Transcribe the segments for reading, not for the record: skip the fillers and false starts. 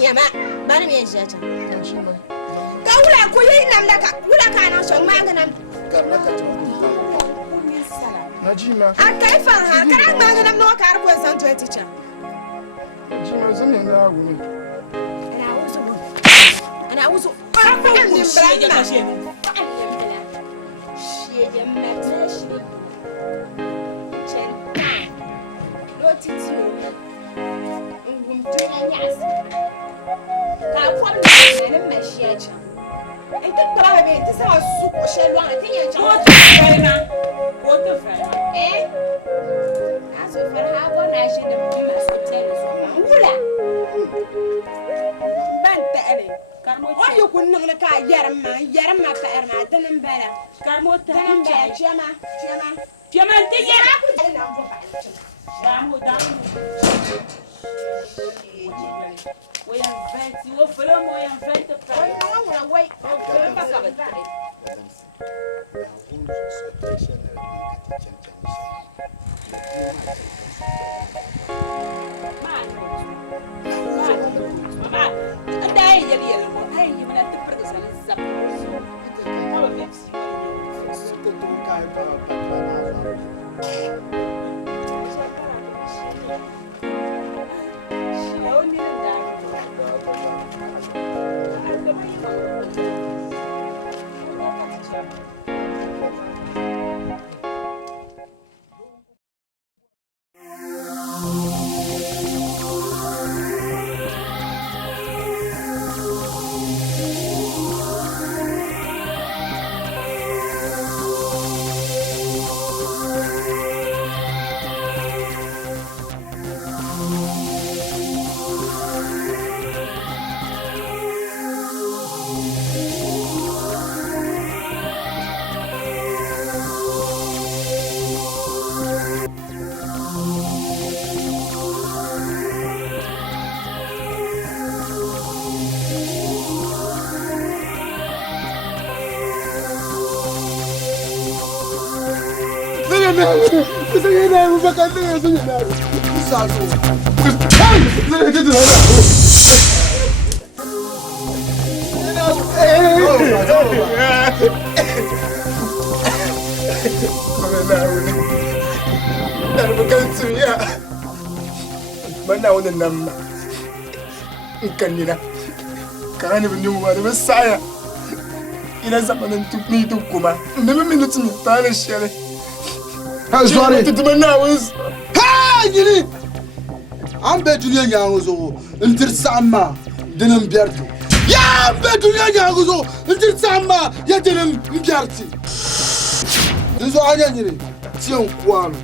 Nyama, bana me jaja. Ka wula ko yi nam da ka wula ka na so magana. Karna ka to. Najima. Akai fa ha kana magana no ka arbo san to teacher. Najima zan ne na wuni. Ana uzu. Ana ni branda. Shi ya matreshi. Chenta. Lotiti. Ka kwa na meshiacha. Ente tola be ente sa suko shelu an ente ye cha. What the fuck? Aso fara ha bo na shi de ma so tele so ma. Wula. Ban ta ele. Karmo. O yo kun na ka yaram ma ta erma danan bala. Karmo ta danan bala chema. Chema ente yara ku na bo ba. Damu. We invent, you will follow more invent the price. I want to wait. I'm betting you until summer, didn't bear you. Yeah, I'm betting you until summer, you didn't get it. This is all I need. See one.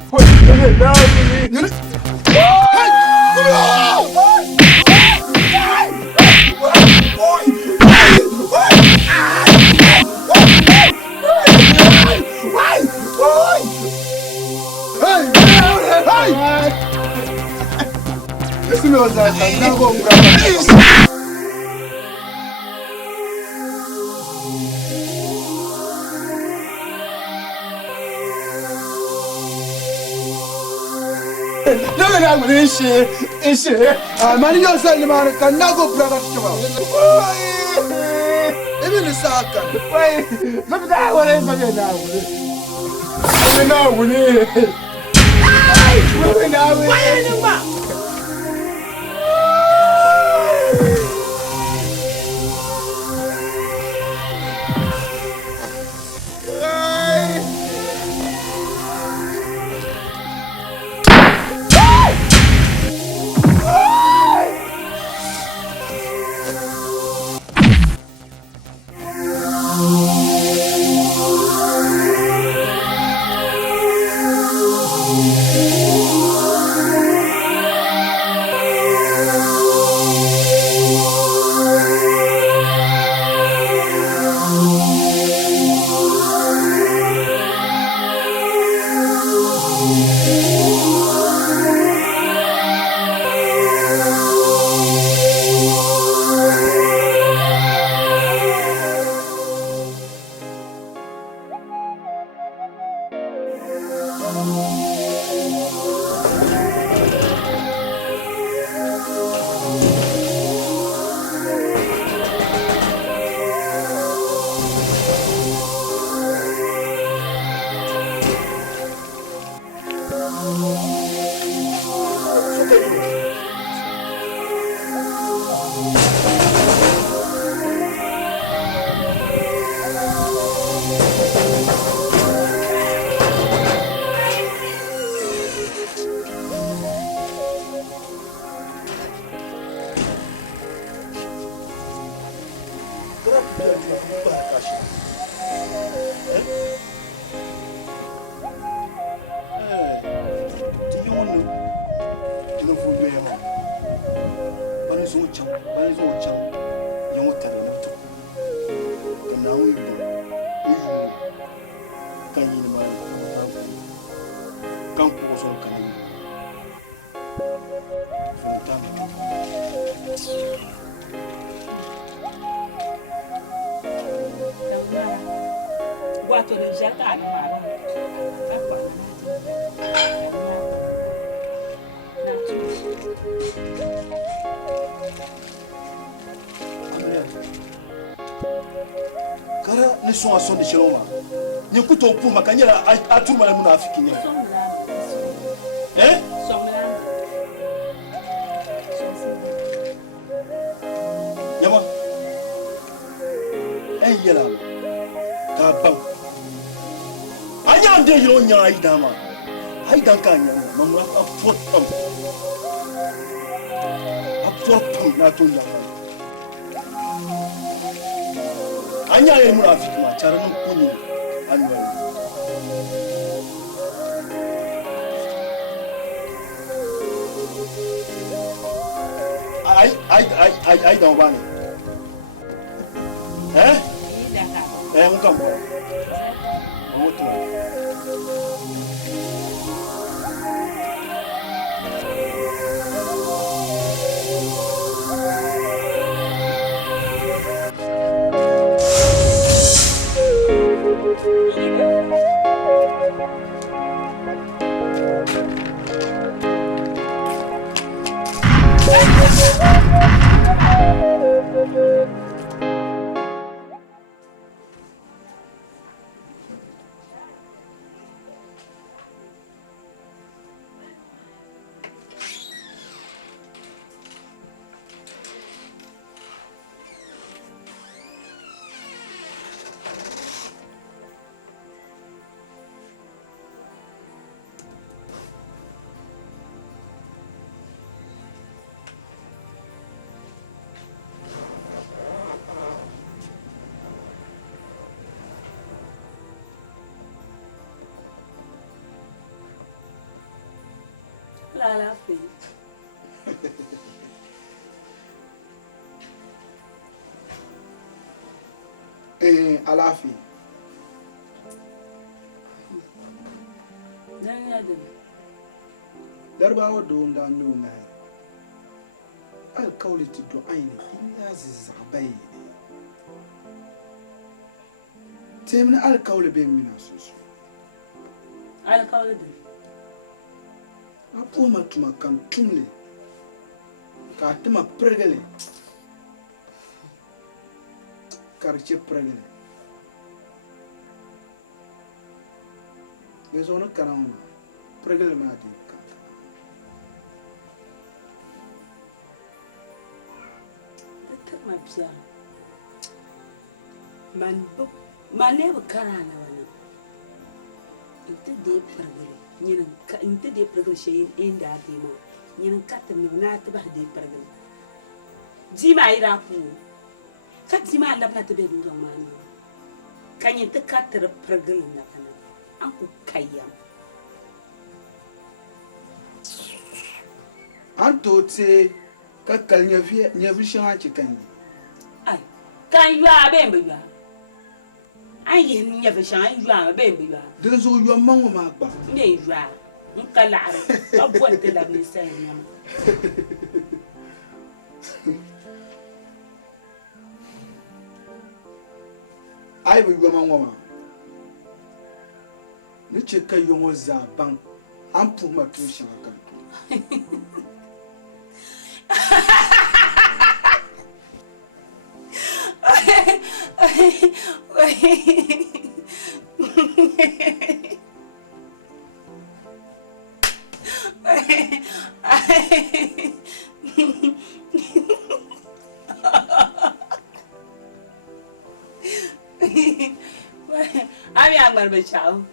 Kara ne sont à son de cheloma. Ni kuto pour makanyela a tout mal mon Afrique. Hein? Yama. En yela. Ka bam. Anya ande yo nya aidama. Aidan kanya mamu a fotam. A fotam na to ya. Anya ye mun Afrique ma charanu kuni anwa. Ai don't bani. Come on. La fille. À la fille. Darba wa do nda nuna. Al kawliti do aini illa zabai. Temna al kawle be mina susu. Al kawle be. Apo matuma kan tumle. Ka tuma pregele. Karche pregele. Bezona kanama. Pregele ma di. Ma pia. Man never carana. Inte de pregele. Nyen ka inte de pregele shay inda dima. Nyen katam no na ta ba de pregele. Jima ira fu. Kat jima labna ta be do man. Kanyen ta katar pregele na kana. An ku kayam. Anto tse ka kalnya vi shanga chikanyi. Ai, kan you are baby you. Ai yin nya fi shanga you are baby you. Den zo yo mango ma gba. Ne you are. Nkala are. Abon te la ni sai nyam. Ai bi yo mango ma. Ni che ka yo ngo za bang. An pour ma tu shanga kan. Ami angmar be chao.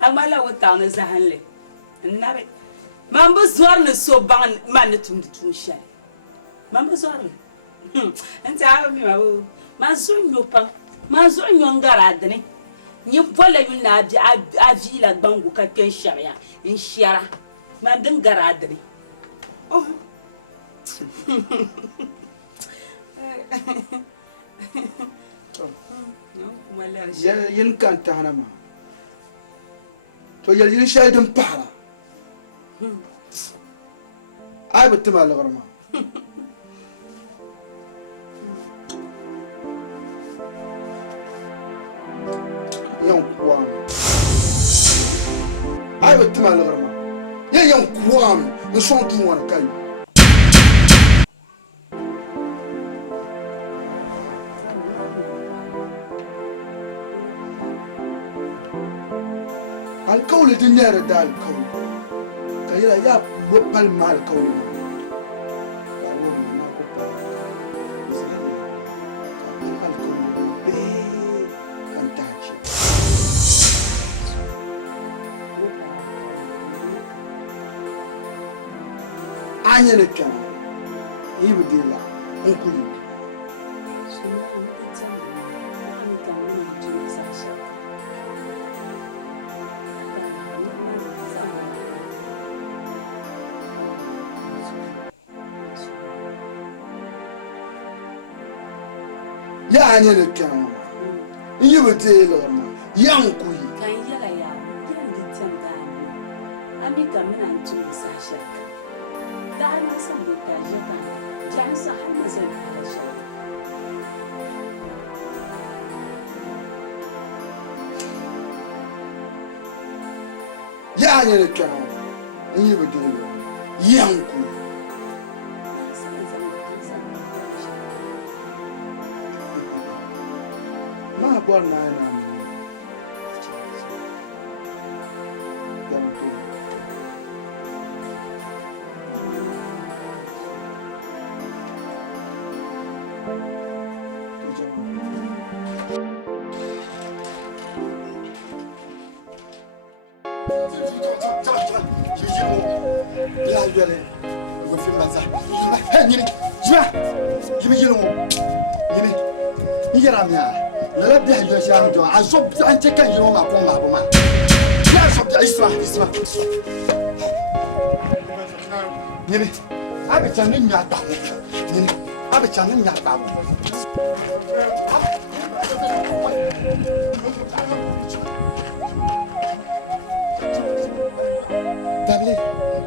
Angmala wotawna zahanle. Nabe. Mambo zwar ne so bang man tum tum shay. Mambo zwar. Anta ami ma wo. Mazonyo pa. Mazonyo ngaradne. Ni vola yuna avi la bangu ka ken sharia. In shiara. Mandin garadne. Oh. ين كان تهنما تو يلين شاهد مبارا اي بتما الغرما يوم قوام اي بتما الغرما يا يوم قوام نشون كيوانا كاي الكول الدنيا ردا الكول كايلا يا بقى المال الكول أنا نكمل يبدي لا نقول يا أنا نكمل يبدي لا ينقل كان يلا يا يندي تندان أمي كمان أنتو مساشك دعنا سبب تاجبا جان صحنا زي الحشا يا أنا نكمل يبدي لا ينقل ما بورنا أنا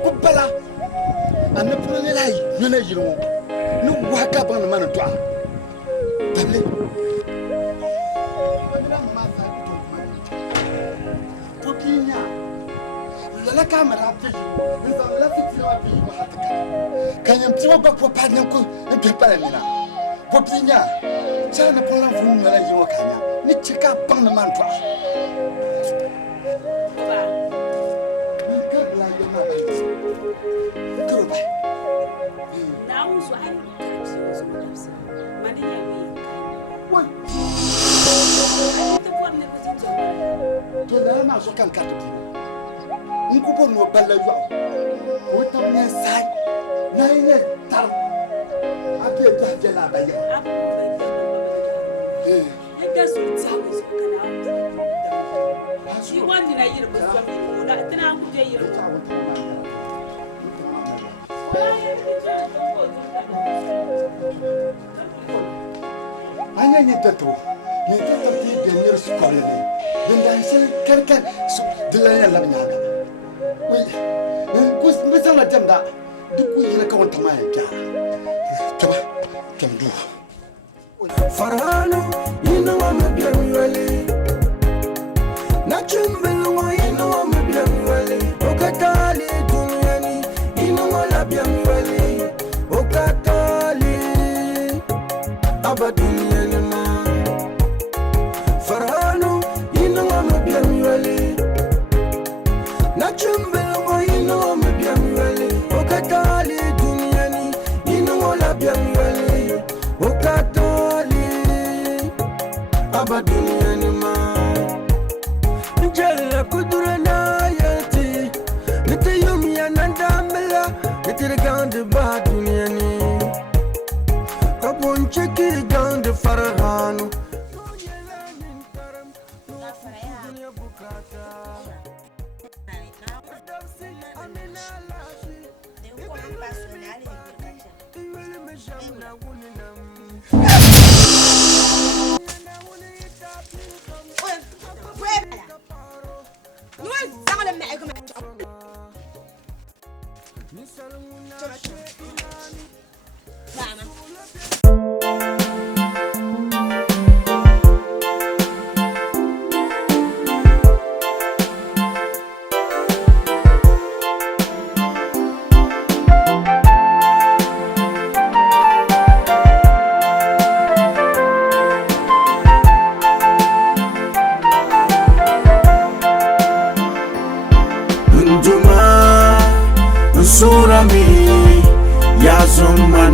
Kubala, ane pulele lai, yune yiro, nu waka bana mana tua. Tabli. Pokinya, lala kamera api, nza lala fitira api wahataka. Kanyam tiwa bakwa padnyam ko, mpepala nina. Pokinya, chana pola vunu mala yiro kanya, ni chika bana mana tua. Tolana so kan kartu dina nkupo no balla yo o tamne sai na ine tar ake jajela baye yadda su tsawo su kana shi wanda na yira ba su da tana ku je yira anya ni tato ni tato ti genir skolene dan sel kan dilaya labnya wi kus misala jamda duk yira ka wanta mai ja kaba kamdu farhanu yino wa mabiyam wali na chumbelu wa yino wa mabiyam wali okatali dunyani yino wa labiyam wali okatali abadunyani ma farhanu yino wa mabiyam wali na chumbelu wa yino wa mabiyam wali okatali dunyani yino wa labiyam wali okatali abadunyani ma jalla kudurana yati nitayum ya nandamela nitirgand ba dunyani kapo sigang de farhanu Surami ya zoma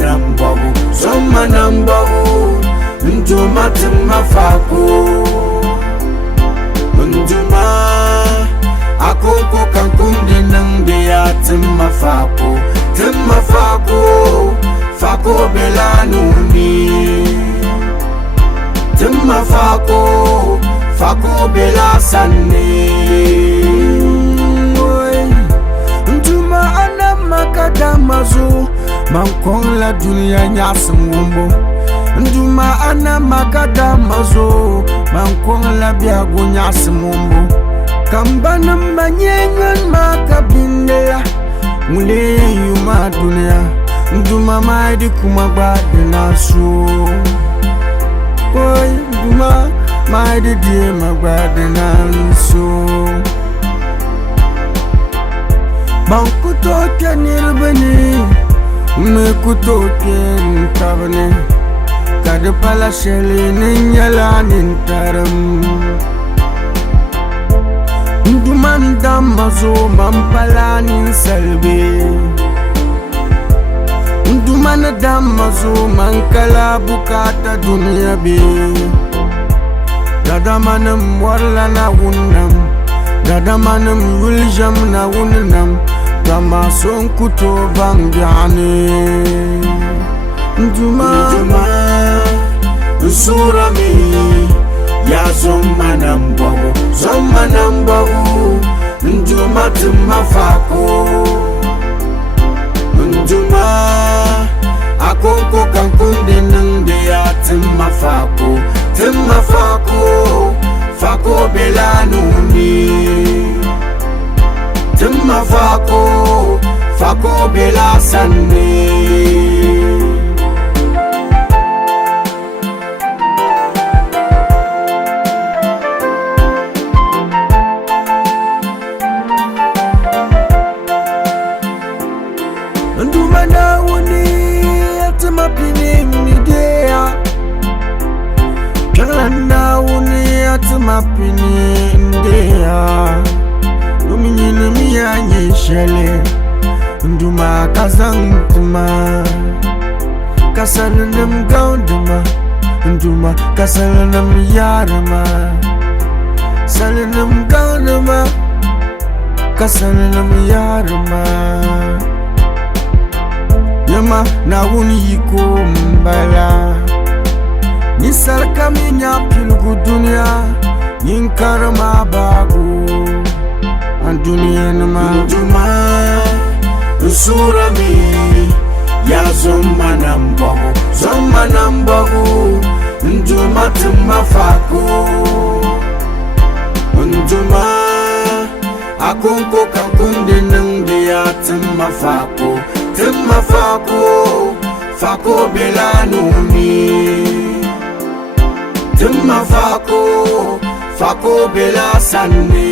nambahu Nduma timafaku Nduma akoko kankundi nangde ya timafaku Fako belanuni Fako belasani Makadamazo mankon la dunia nyasum wumbo Nduma ana makadamazo mankon la biago nyasum wumbo Kambana manyenyon makabindela Mule yuma dunia Nduma maidi kumabade naso Oy nduma maidi die mabade naso Bankuto ke nirbani Mekuto ke ntabani Kade pala sheli ninyala nintaram Ndumanda mazo mampala ninsalbe Ndumana damazo mankala bukata dunia be Dadamanam warla na wunam Dadamanam wiljam na wunam Dama son kuto bangyane Nduma Surami ya zoma nambahu Nduma timafako Nduma akoko kankunde nangde ya timafako Fako belanuni Fako belasani Nduma na wuni atimapini midea Kala na wuni atimapini midea Dominyini miya nyeshele Nduma kazantuma Kasalanam gaundama Nduma kasalanam yarama Salanam gaundama Kasalanam yarama Yama na wuni yiko mbala Nisarka minya pilgu dunia Yinkarama bagu Dunia nama Nduma Surami ya zoma nambahu Nduma timafako Nduma akoko kankunde nangde ya timafako Fako belanuni Fako belasani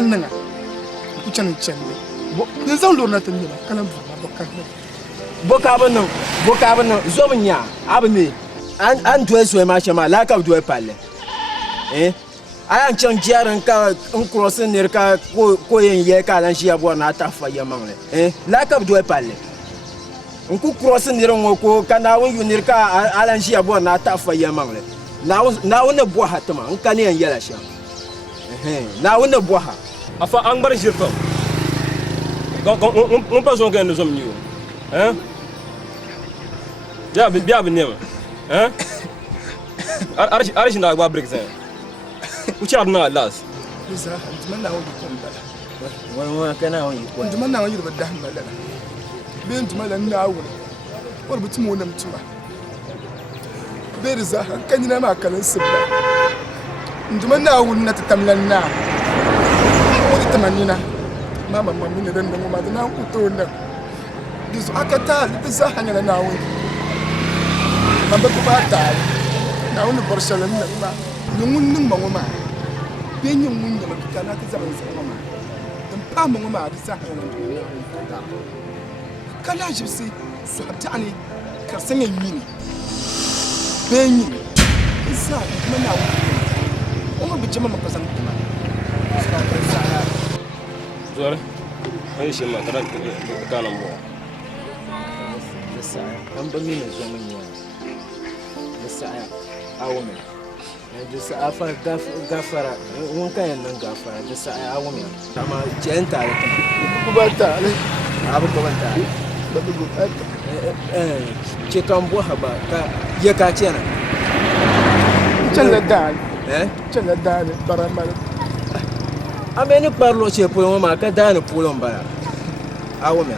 Nanga kuchan chende ne zan lorna tan ne kalam boka bano zomnya abne an duwe so ma chama la ka duwe palle ayan chan jaran ka un crossing ne ka ko yen ye ka lan shi abo na ta fa ye mangle la ka duwe palle un ku crossing ne ron ko kana won yunir ka alan shi abo na ta fa ye mangle na won bo hatama un kan yen yela sha na won bo ha afa an bar jirto on pas on gagne nous sommes nous ja bien arji na gba break sen u ci adna las Lisa ntman na wodi kon bala wala kana won yiko ntman na wodi ba dah bala be ntman la na awu wala butum wona mtuma be riza kan na ma kalan sibba ntman na awu na tatamlan na wodi tamanina mama mami ne dan ma da na ku to na dizu akata liza hanya na awu mamba ku ba ta na woni borsalan na ma nyungun ning mangoma be nyungun da makana ta zaman sama ma dan pa mangoma da sa hanya na kala jibsi su habtani karsan yini benyi isa kuma na wani bi jama makasan kuma zore ai shi ma tara kanan bo lissa an ba mi ne zo mun yi lissa awume lissa afa gafara won kan nan gafara lissa awume amma jenta da ku ba ta ale abu ko ban ta da ku ta ce kan bo haba ka ya ka ce na challa dal challa dal barama ameni parlo ce pour ma ka dane pour on bara awume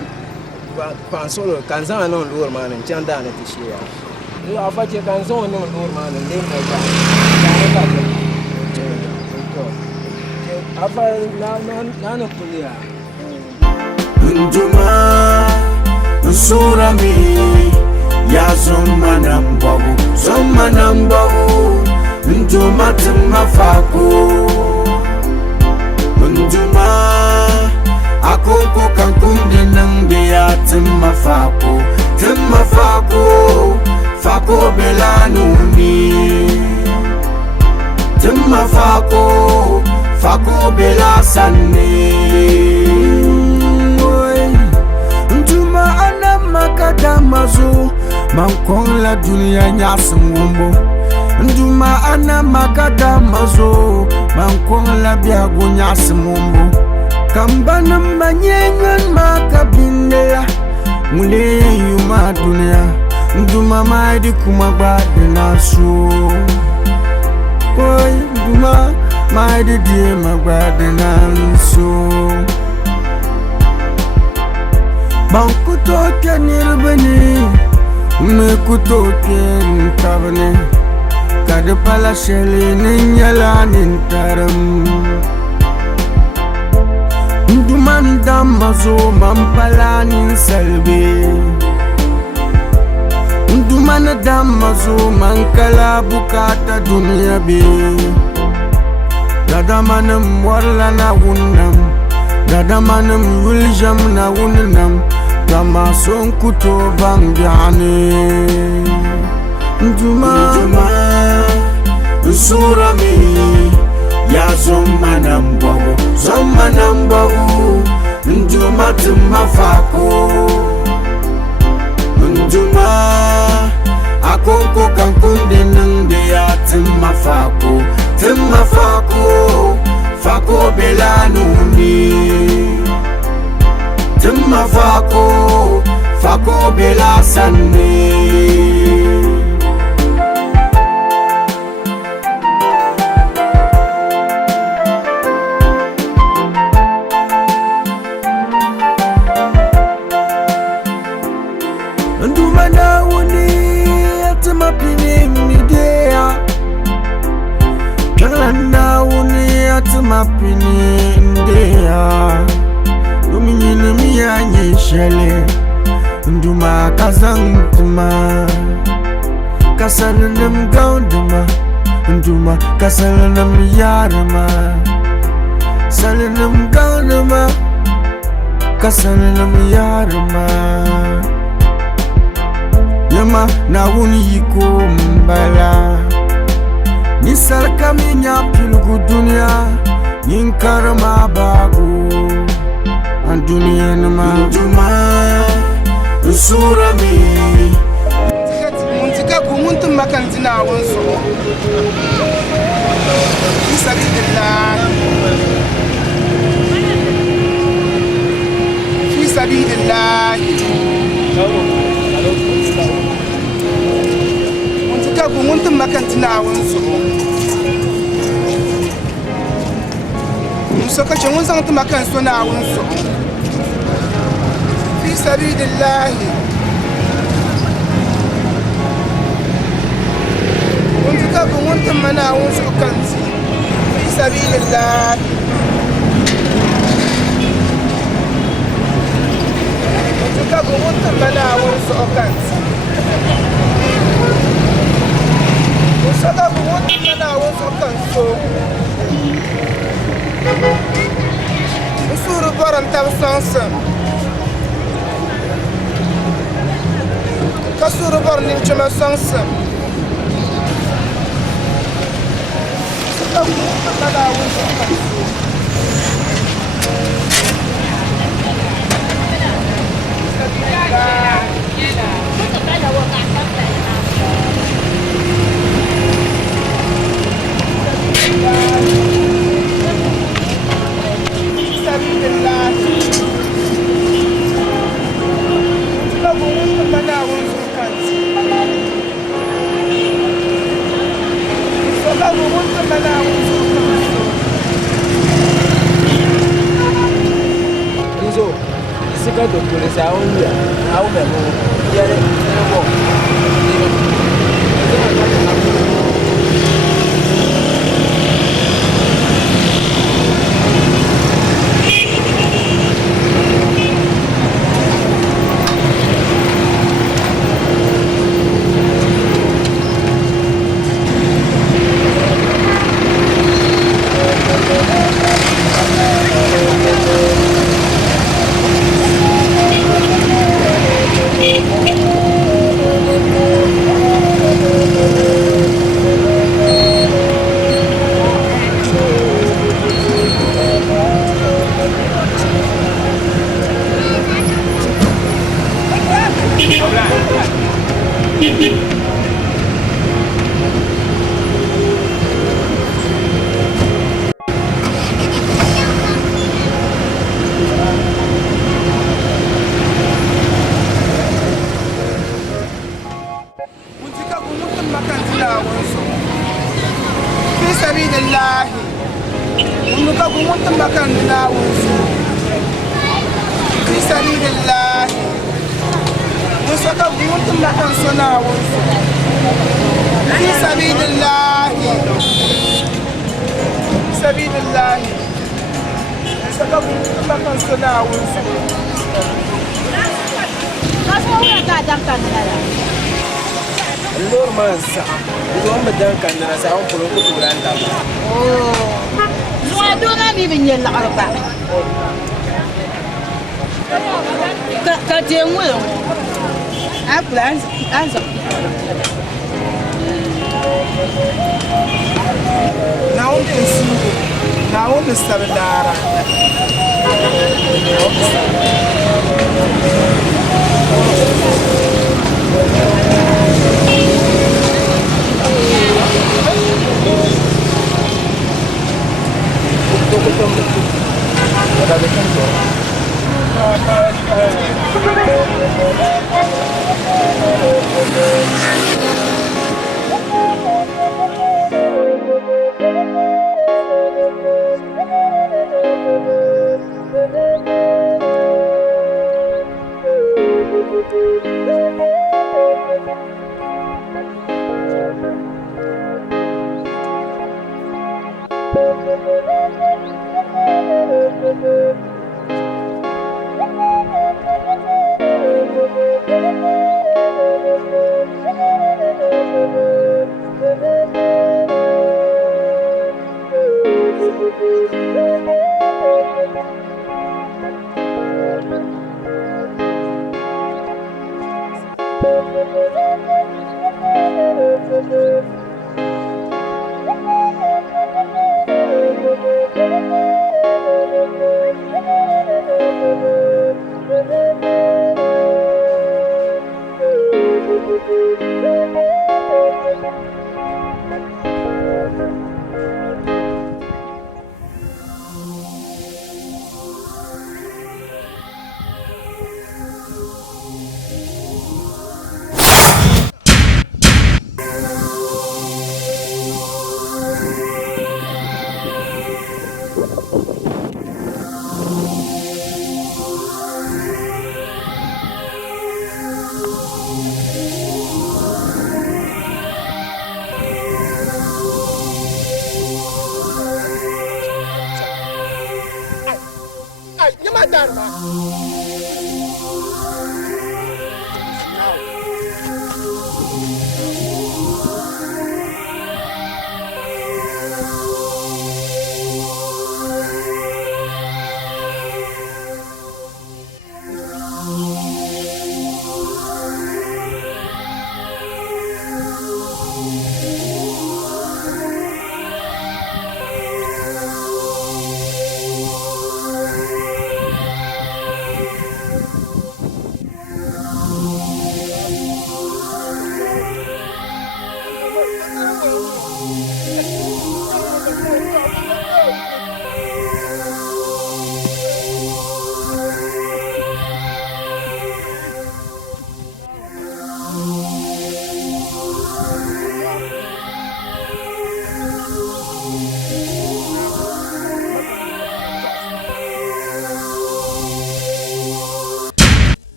pa solo kan zan non lor ma nan can dane ti shi ya ni afa ce kan zan non lor ma nan dai mai ba ka ko afa na kuliya Nduma Nsurami Ya Zoma nambabu Nduma timafaku Nduma Akoko kankundi nangbiya timafaku Fako belanuni Fako belasani Makadamazo Mankong la dunia nyasum wumbo Nduma ana makadamazo Mankong la biago nyasum wumbo Kambana manyengan makabindela Mule yuma dunia Nduma maidi kumabade nasu Oy nduma maidi die mabade nasu Bankuto ke nirbani Mekuto ke ntabani Kade pala sheli ninyala nintaram Ndumanda mazo mampala ninsalbe Ndumana damazo mankala bukata dunia be Dadamanam warla na wunam Dadamanam wiljam na wunam Dama son kuto bangyane Nduma Nsurami Ya Zoma nambabu Nduma timafaku Nduma Akoko kankunde nangde ya timafaku Fako belanuni Fako belasani nduma na wuni atma pini idea kala na wuni atma pini idea dominine miya nyeshele nduma kazantuma kasalanam gaundama nduma kasalanam yarama salanam gaundama kasalanam yarama yama na wuni yiko mbala nisarka minya pilgu dunya yinkarama bagu an dunya nama nduma usurami muntika kumuntu makantina wonso fisabilillah muntika kumuntu makantina wonso musaka chongo sang makan so na wonso fisabilillah muntika kumuntu mana wonso kanti fisabilillah muntika kumuntu mana wonso kanti musaka kumuntu mana wonso kanso usuru baram tab sansa kasuru bar nim chama sansa saka mana wonso kanso Sika do polisi awuya awumemo yere nebo